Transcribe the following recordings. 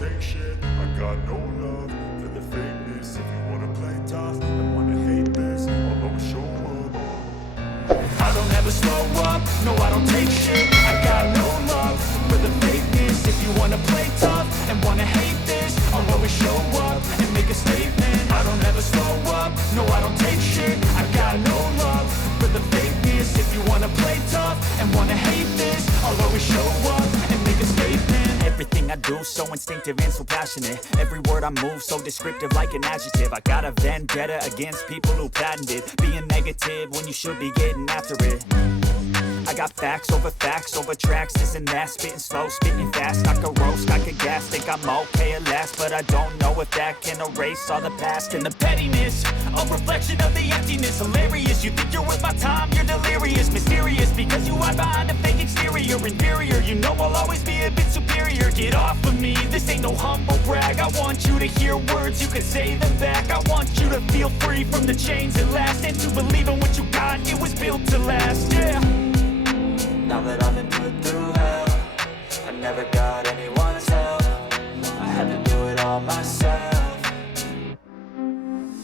take shit. I got no love for the fakeness. If you wanna play tough and wanna hate this, I'll always show up. I don't ever slow up, no I don't take shit. I got no love for the fakeness. If you wanna play tough and wanna hate this, I'll always show up and make a statement. I don't ever slow up, no I don't take shit. I got no love for the fakeness. If you wanna play tough and wanna hate this, I'll always show up and make a statement. Everything I do so instinctive and so passionate. Every word I move so descriptive like an adjective. I got a vendetta against people who patented being negative when you should be getting after it. I got facts over tracks, this and that. Spitting slow, spitting fast. I could roast, I could gas. Think I'm okay at last, but I don't know if that can erase all the past. And the pettiness, a reflection of the emptiness. Hilarious, you think you're worth my time, you're delirious. Mysterious, because you hide behind a fake exterior. Inferior, you know I'll always be a bit superior. Get off of me, this ain't no humble brag. I want you to hear words, you can say them back. I want you to feel free from the chains at last, and to believe in what you got, it was built to last, yeah. Now that I've been put through hell, I never got anyone's help. I had to do it all myself.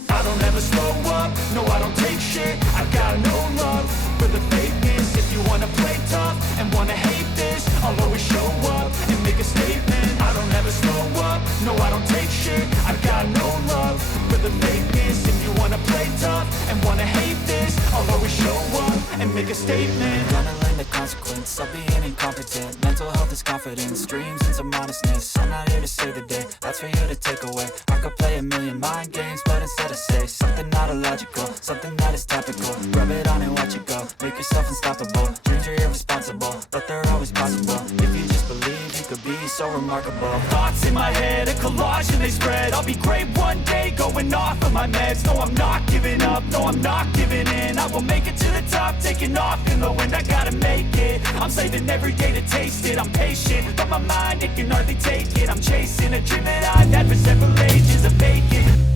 I don't ever slow up, no I don't take shit. I got no love for the fakeness. If you wanna play tough and wanna hate this, I'll always show up and make a statement. I don't ever slow up, no I don't take shit. I got no love for the fakeness. If you wanna play tough and wanna hate this, I'll always show up and make a statement. Gonna learn the consequence of being incompetent. Mental health is confidence, dreams and some honestness. I'm not here to save the day, that's for you to take away. I could play a million mind games, but instead I say something not illogical, something that is topical. Rub it on and watch it go, make yourself unstoppable. Dreams are irresponsible, but they're always possible. If you just believe, you could be so remarkable. Thoughts in my head, a collage and they spread. I'll be great one day, going off of my meds. No, I'm not giving up, no, I'm not giving in. I will make it to the top, taking off in the wind. I gotta make it, I'm saving every day to taste it. I'm patient, but my mind, it can hardly take it. I'm chasing a dream that I've had for several ages of vacant.